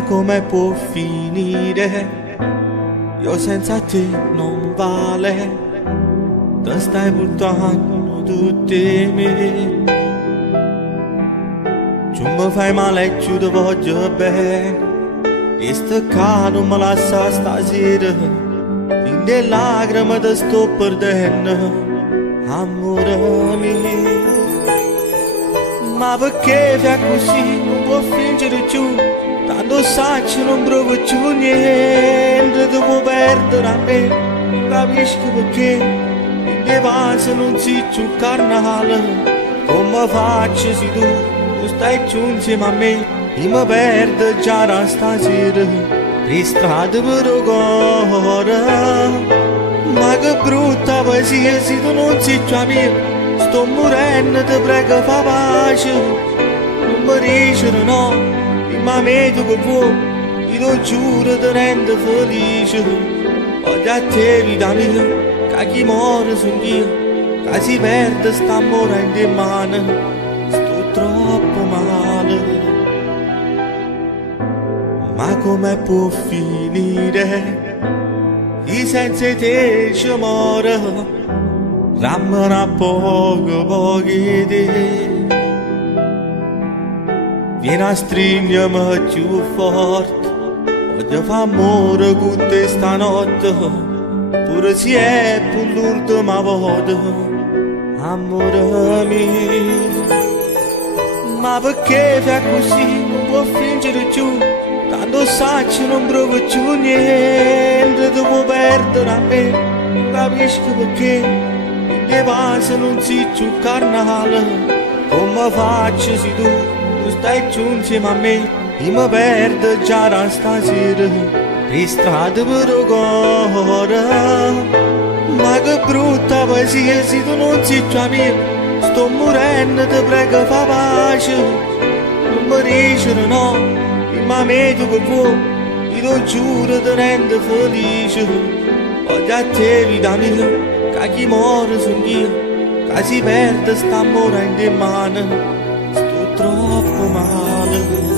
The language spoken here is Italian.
Ma come può finire? Io senza te non vale. Te stai buttando tutti me. Tu mi fai male e tu ti voglio bene. Questo che non mi lascia stasera. Fin le lacrime ti sto perdendo, amore mio. Ma perché fai così? Non può fingere più. Tanto sai che non provo più niente. Ti può perdere a me. Non capisco perché in le vasi non si più carnale. Come faccio se tu stai più insieme a me? E mi perdo già da stasera per strade per cuore. Ma che brutta poesia se tu non sei già mia. Sto morendo, ti prego fa pace. Non mi dici no, ma me tu che vuoi. Io ti giuro ti rendo felice. Voglio a te vita mia, che chi muore sono io. Che si perde sta morendo in mano. Sto troppo male. Ma come può finire? Chi senza te ci muore. Rammena pochi te. Vieni a stringermi più forte. Voglio fare amore con te stanotte. Pure se è per l'ultima volta, amore mio. Ma perché fai così? Non può fingere più. Tanto sai che non provo più niente. Ti può perdere a me. Non capisco perché le vasi non si più carnale. Come faccio se tu stai più insieme a me? E mi perdo già da stasera per strade per cuore. Ma che brutta poesia se tu non sei già mia. Sto morendo, ti prego fa pace. Non mi dici no, ma me tu che vuoi. Io ti giuro ti rendo felice. Voglio a te vita mia, che chi muore sono io. Che si perde sta morendo in mano. Sto troppo male.